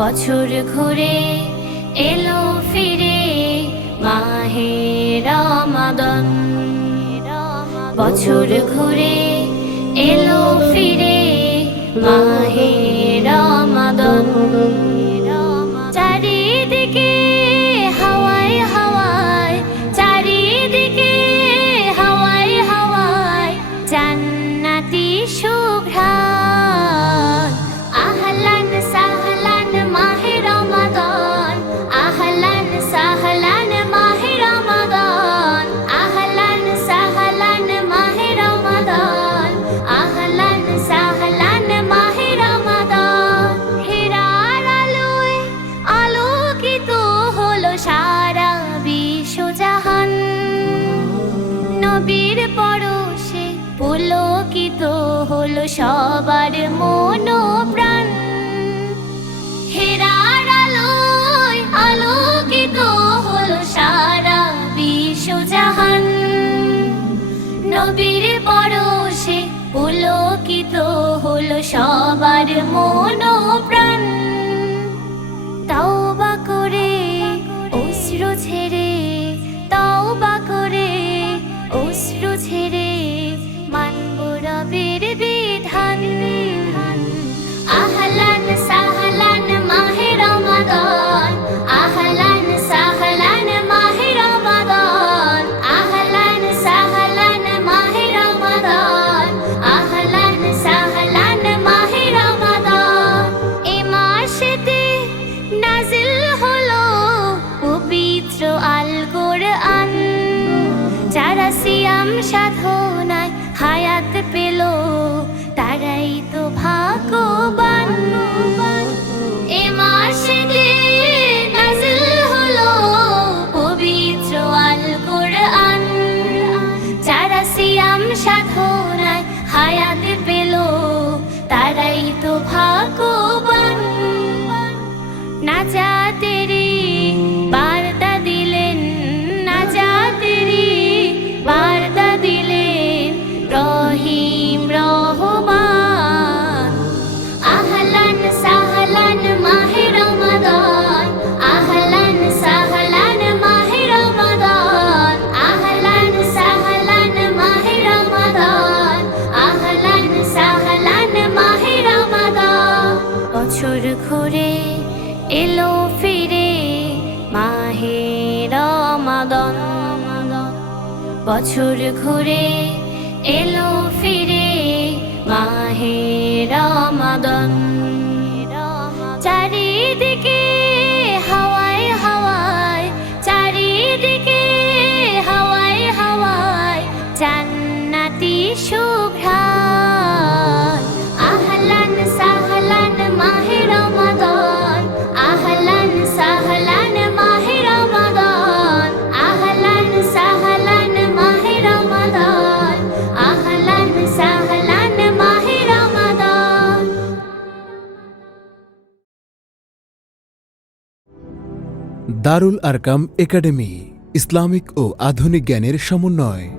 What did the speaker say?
বছর ঘুরে এলো ফিরে মাহে রমাদন। বছর ঘুরে এলো ফিরে মাহে হলো সবার মন প্রাণ হেরার আলোয় আলোকিত হলো সারা বিশ্বজাহান নবীর পরশে পুলকিত হলো সবার মন প্রাণ তাওবা করে অশ্রু ছেড়ে তাওবা করে অশ্রু ছেড়ে সাধনায় হায়াত পেল বছর ঘুরে এলো ফিরে মাহের মাদন বছর ঘুরে এলো ফিরে মাহের মাদন চারিদিকে হাওয়ায় হাওয়ায়, চারিদিকে দারুল আরকাম একাডেমি ইসলামিক ও আধুনিক জ্ঞানের সমন্বয়।